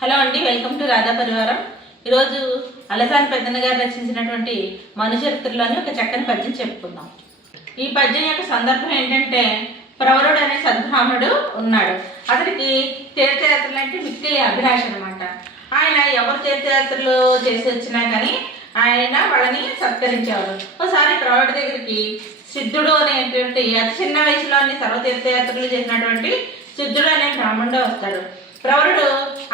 Hello అండి welcome to Radha పరివారం. ఈరోజు అలసాని పెద్దన్న గారు రచించినటువంటి మనుచరిత్రలోని ఒక చక్కని పద్యం చెప్పుకుందాం. ఈ పద్యం యొక్క సందర్భం ఏంటంటే ప్రవరుడు అనే సద్బ్రాహ్మణుడు ఉన్నాడు. అతనికి తీర్థయాత్రలు అంటే మిక్కిలి అభిలాష అనమాట ఆయన ఎవరు తీర్థయాత్రలు చేసి వచ్చినా కానీ ఆయన వాళ్ళని సత్కరించేవారు ఒకసారి ప్రవరుడి దగ్గరికి సిద్ధుడు అనేటువంటి అతి చిన్న వయసులోని సర్వతీర్థయాత్రలు చేసినటువంటి సిద్ధుడు అనే బ్రాహ్మణుడు వస్తాడు. ప్రవరుడు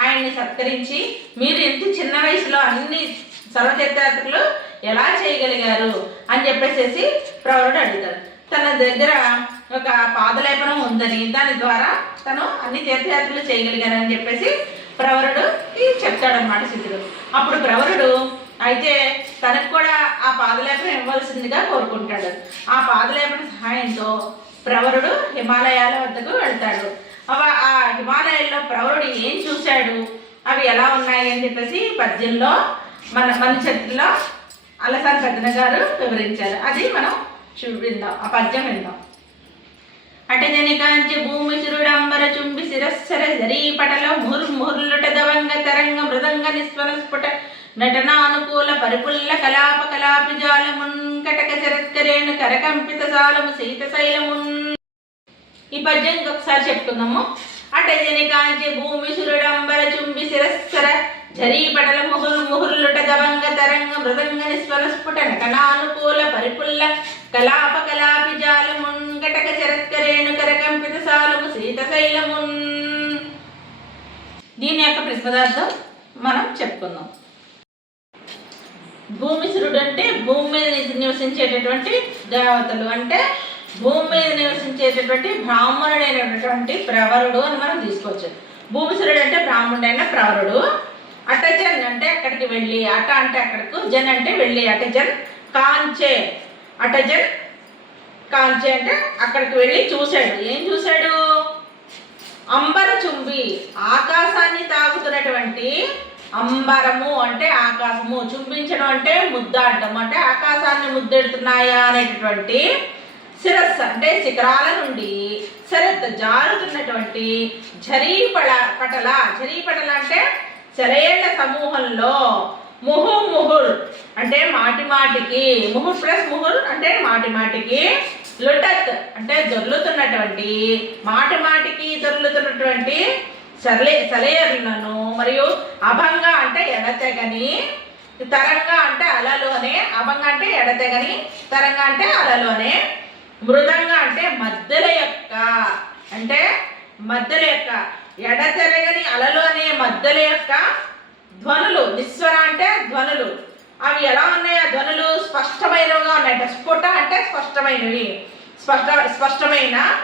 ఆయన్ని సత్కరించి మీరు ఎంత చిన్న వయసులో అన్ని సర్వతీర్థయాత్రలు ఎలా చేయగలిగారు అని చెప్పేసి ప్రవరుడు అడుగుతాడు. తన దగ్గర ఒక పాదలేపనం ఉందని దాని ద్వారా తను అన్ని తీర్థయాత్రలు చేయగలిగానని చెప్పేసి ప్రవరుడు చెప్తాడనమాట సిద్ధుడు. అప్పుడు ప్రవరుడు అయితే తనకు కూడా ఆ పాదలేపనం ఇవ్వాల్సిందిగా కోరుకుంటాడు. ఆ పాదలేపన సహాయంతో ప్రవరుడు హిమాలయాల వద్దకు వెళ్తాడు. అవ- ఆ హిమాలయాల్లో ప్రవరుడు ఏం చూశాడు? అవి ఎలా ఉన్నాయి అని చెప్పేసి పద్యంలో మన మన చరిత్రలో అలసాని పెద్దన గారు వివరించారు. అది మనం చూ విందాం ఆ పద్యం విందాం. అటజని కాంచి భూమి చిరుడంబర చుంబి శిరస్సర జరీ పటల ముహుర్ దవంగ తరంగ మృదంగ నిస్వన స్ఫుట నటనానుకూల పరిపుల్ల కలాప కలాపి జాలమున్ కటక చరత్కరేణు కరకంపిత జాలము సీత శైలమున్ ఈ పద్యం ఇంకొకసారి చెప్పుకుందాము. అటజని కాంచి భూమి సురుడంబర చుంబి శిరస్సర జరీ పటల ముహులు ముహుర్లుట దవంగ తరంగ మృదంగ నిస్వర స్ఫుట నటనానుకూల పరిపుల్ల కలాప కలాపి జాలమున్ కటక చరత్కరేణు కరకంపిత సాలము సీత శైలమున్. దీని యొక్క ప్రతిపదార్థం మనం చెప్పుకుందాం. భూమిసురుడు అంటే భూమి మీద ని- నివసించేటటువంటి దేవతలు అంటే భూమి మీద నివసించేటటువంటి బ్రాహ్మణుడైనటువంటి ప్రవరుడు అని మనం తీసుకోవచ్చు. భూమిసురుడు అంటే బ్రాహ్మణుడైన ప్రవరుడు అటజన్ అంటే అక్కడికి వెళ్ళి అట అంటే అక్కడకు జన్ అంటే వెళ్ళి అటజన్ కాంచే. అటజన్ కాంచే అంటే అక్కడికి వెళ్ళి చూశాడు. ఏం చూశాడు? అంబర చుంబి ఆకాశాన్ని తాకుతున్నటువంటి అంబరము అంటే ఆకాశము. చుంబించడం అంటే ముద్దాడటం అంటే ఆకాశాన్ని ముద్దెడుతున్నాయా అనేటటువంటి శిరస్సు అంటే శిఖరాల నుండి శరత్ జారుతున్నటువంటి ఝరీపళ పటల ఝరీపటల అంటే సెలయేళ్ళ సమూహంలో ముహు ముహుర్ అంటే మాటి మాటికి ముహుర్ ప్లస్ ముహుర్ అంటే మాటి మాటికి లుటత్ అంటే దొర్లుతున్నటువంటి మాటి మాటికి దొర్లుతున్నటువంటి సలే సలయర్లను మరియు అభంగ అంటే ఎడతెగని తరంగా అంటే అలలోనే అభంగ అంటే ఎడతెగని తరంగా అంటే అలలోనే మృదంగ అంటే మధ్యల యొక్క. అంటే మధ్యల యొక్క. ఎడతెరగని అలలు అనే మధ్యల యొక్క ధ్వనులు. నిస్వర అంటే ధ్వనులు. అవి ఎలా ఉన్నాయి ఆ ధ్వనులు? స్పష్టమైనవిగా ఉన్నాయట స్ఫుట అంటే స్పష్టమైనవి. స్పష్ట స్పష్టమైన.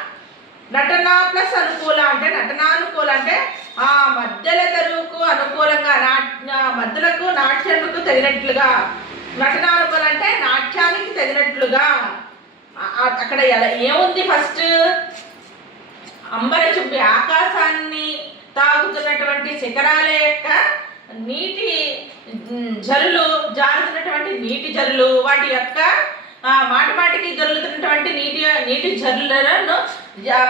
నటన ప్లస్ అనుకూల అంటే నటనానుకూల అంటే ఆ మధ్యల తెరువుకు అనుకూలంగా నా మధ్యలకు నాట్యములకు తగినట్లుగా. నటనానుకూల అంటే నాట్యానికి తగినట్లుగా. అక్కడ ఎలా- ఏముంది ఫస్ట్ అంబర చుబ్బి ఆకాశాన్ని తాగుతున్నటువంటి శిఖరాల యొక్క నీటి జల్లు జారుతున్నటువంటి నీటి జల్లు వాటి యొక్క మాటి మాటికి దొరుకుతున్నటువంటి నీటి నీటి జల్లులను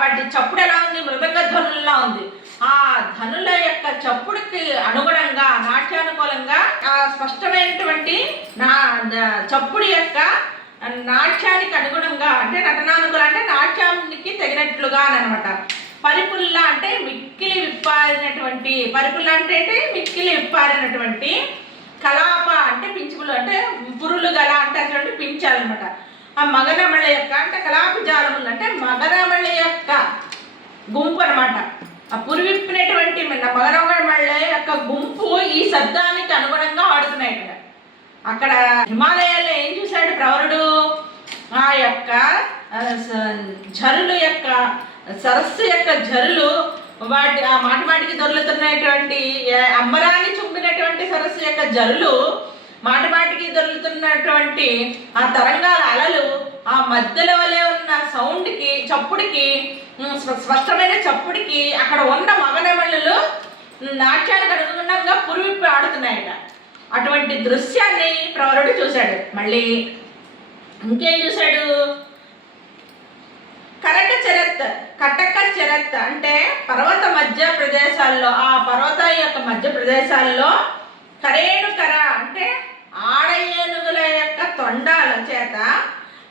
వాటి చప్పుడు ఎలా ఉంది? మృదంగ ధ్వనుల్లా ఉంది. ఆ ధనుల యొక్క చప్పుడుకి అనుగుణంగా నాట్యానుకూలంగా స్పష్టమైనటువంటి నా చప్పుడు యొక్క నాట్యానికి అనుగుణంగా అంటే నటనానుగుణ అంటే నాట్యానికి తగినట్లుగా అనమాట పరిపుల్లా అంటే మిక్కిలి విప్పారినటువంటి పరిపుల్లా అంటే అంటే మిక్కిలి విప్పారినటువంటి కలాప అంటే పించుకులు అంటే పురులు గల అంటే చూడండి పించాలన్నమాట ఆ మగనమళ్ళ యొక్క అంటే కలాప జాలములు అంటే మగనమళ్ళ యొక్క గుంపు అన్నమాట. ఆ పురివిప్పినటువంటి మగనమళ్ళ యొక్క గుంపు ఈ శబ్దానికి అనుగుణంగా ఆడుతున్నాయి ఇక్కడ. అక్కడ హిమాలయాల్లో ఏం యొక్క జరులు యొక్క సరస్సు యొక్క జరులు వాటి ఆ మాటి మాటికి దొరుకుతున్నటువంటి అంబరాన్ని చుంపినటువంటి సరస్సు యొక్క జరులు మాటమాటికి దొరుకుతున్నటువంటి ఆ తరంగాల అలలు ఆ మధ్యలో వలె ఉన్న సౌండ్కి చప్పుడికి స్పష్టమైన చప్పుడికి అక్కడ ఉన్న మగనమళ్ళు నాట్యానికి అనుగుణంగా పురివిప్పి ఆడుతున్నాయట అటువంటి దృశ్యాన్ని ప్రవరుడు చూశాడు. మళ్ళీ ఇంకేం చూశాడు? కరక చరత్ కటక చరత్ అంటే పర్వత మధ్య ప్రదేశాల్లో ఆ పర్వత యొక్క మధ్య ప్రదేశాల్లో కరేణు కర అంటే ఆడ ఏనుగుల యొక్క తొండాల చేత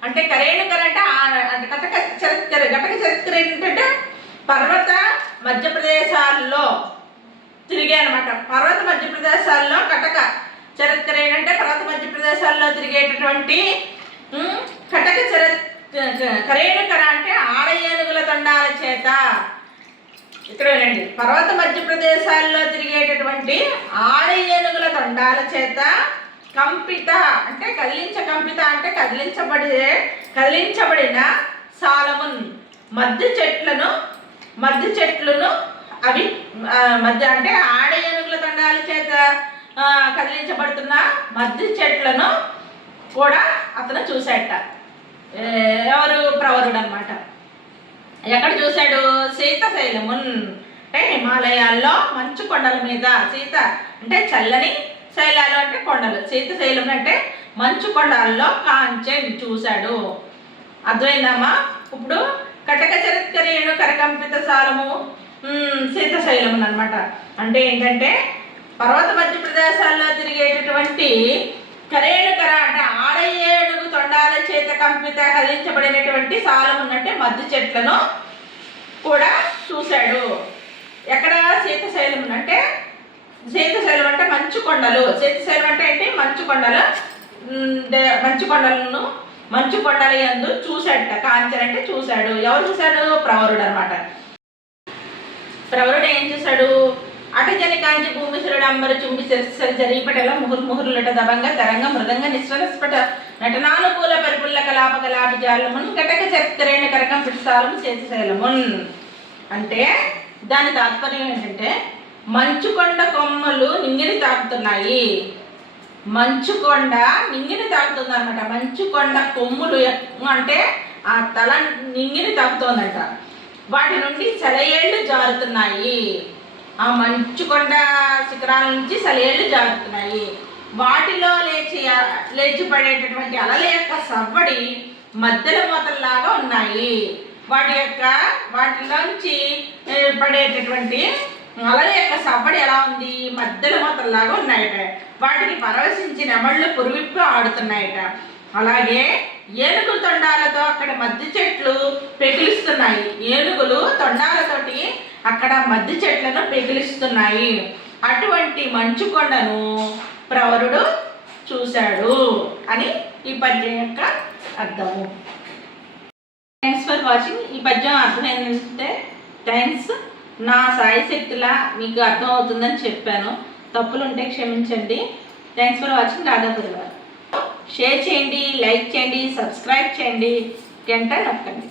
అంటే కరేణు కర అంటే అంటే కటక చరిత్ర కటక చరిత్ర ఏంటంటే పర్వత మధ్య ప్రదేశాల్లో తిరిగే అనమాట పర్వత మధ్య ప్రదేశాల్లో కటక చరిత్ర ఏంటంటే పర్వత మధ్య ప్రదేశాల్లో తిరిగేటటువంటి కరేణు కర అంటే ఆడ ఏనుగుల చేత. ఇక్కడ రండి. పర్వత మధ్య ప్రదేశాల్లో తిరిగేటటువంటి ఆడ ఏనుగుల తొండాల చేత కంపిత అంటే కదిలించ కంపిత అంటే కదిలించబడి కదిలించబడిన సాలమున్ మధ్య చెట్లను మధ్య చెట్లను అవి మధ్య అంటే ఆడ ఏనుగుల తండాల చేత కదిలించబడుతున్న మధ్య చెట్లను కూడా అతను చూసేట ఏ, ఎవరు ప్రవరుడు అనమాట ఎక్కడ చూశాడు? శీతశైలమున్ అంటే హిమాలయాల్లో మంచు కొండల మీద సీత అంటే చల్లని శైలాలు అంటే కొండలు. శీతశైలం అంటే మంచు కొండల్లో కాంచెన్ చూశాడు. అర్థమైందమ్మా ఇప్పుడు కటక చరిత్కరేణు కరకంపిత సాలము ఉమ్, అనమాట అంటే ఏంటంటే పర్వత మధ్య ప్రదేశాల్లో తిరిగేటటువంటి కరేణుకర అంటే ఆడ ఏడుగు తొండాల చేత కంపిత హరించబడినటువంటి సాలమున్ అంటే మద్దు చెట్లను కూడా చూశాడు. ఎక్కడ శీతశైలం అంటే శీతశైలం అంటే మంచు కొండలు. శీతశైలం అంటే ఏంటి? మంచు కొండలు మంచు కొండలను మంచు కొండల ఎందు చూశాడట. కాంచన అంటే చూశాడు. ఎవరు చూశాడు? ప్రవరుడు అనమాట ప్రవరుడు ఏం చూశాడు? అటజని కాంచి భూమిశ్వరుడు అంబరు చుంబి శిరస్సరి జరీపటల ముహుర్ ముహురులట దబంగ తరంగ మృదంగ నిశ్వరస్ఫట నటనానుకూల పరిపుల్ల కలాప కలాపిజాలమున్ కటక చక్రేణ కరకం పిడిసాలము చేతిశైలమున్ అంటే దాని తాత్పర్యం ఏంటంటే మంచుకొండ కొమ్మలు నింగిని తాకుతున్నాయి. మంచుకొండ నింగిని తాకుతుంది అనమాట మంచుకొండ కొమ్ములు అంటే ఆ తల నింగిని తాకుతోందంట. వాటి నుండి సెలయేళ్ళు జారుతున్నాయి. ఆ మంచు కొండ శిఖరాల నుంచి సలేళ్ళు జారుతున్నాయి. వాటిలో లేచి లేచి పడేటటువంటి అలల యొక్క సవ్వడి మధ్యల మూతల్లాగా ఉన్నాయి. వాటి యొక్క వాటిలోంచి పడేటటువంటి అలల యొక్క సవ్వడి ఎలా ఉంది? మధ్యల మూతల్లాగా ఉన్నాయట. వాటిని పరవశించి నెమళ్ళు పురువిప్పి ఆడుతున్నాయట. అలాగే ఏనుగు తొండాలతో అక్కడ మధ్య చెట్లు పెకిలిస్తున్నాయి ఏనుగులు తొండాలతో అక్కడ మధ్య చెట్లను పెగిలిస్తున్నాయి. అటువంటి మంచు కొండను ప్రవరుడు చూశాడు అని ఈ పద్యం యొక్క అర్థము. థ్యాంక్స్ ఫర్ వాచింగ్ ఈ పద్యం అర్థమైందంటే థ్యాంక్స్ నా సాయి శక్తిలా మీకు అర్థం అవుతుందని చెప్పాను. తప్పులు ఉంటే క్షమించండి. థ్యాంక్స్ ఫర్ వాచింగ్ రాధాపురి గారు షేర్ చేయండి లైక్ చేయండి సబ్స్క్రైబ్ చేయండి. గంట నొక్కండి.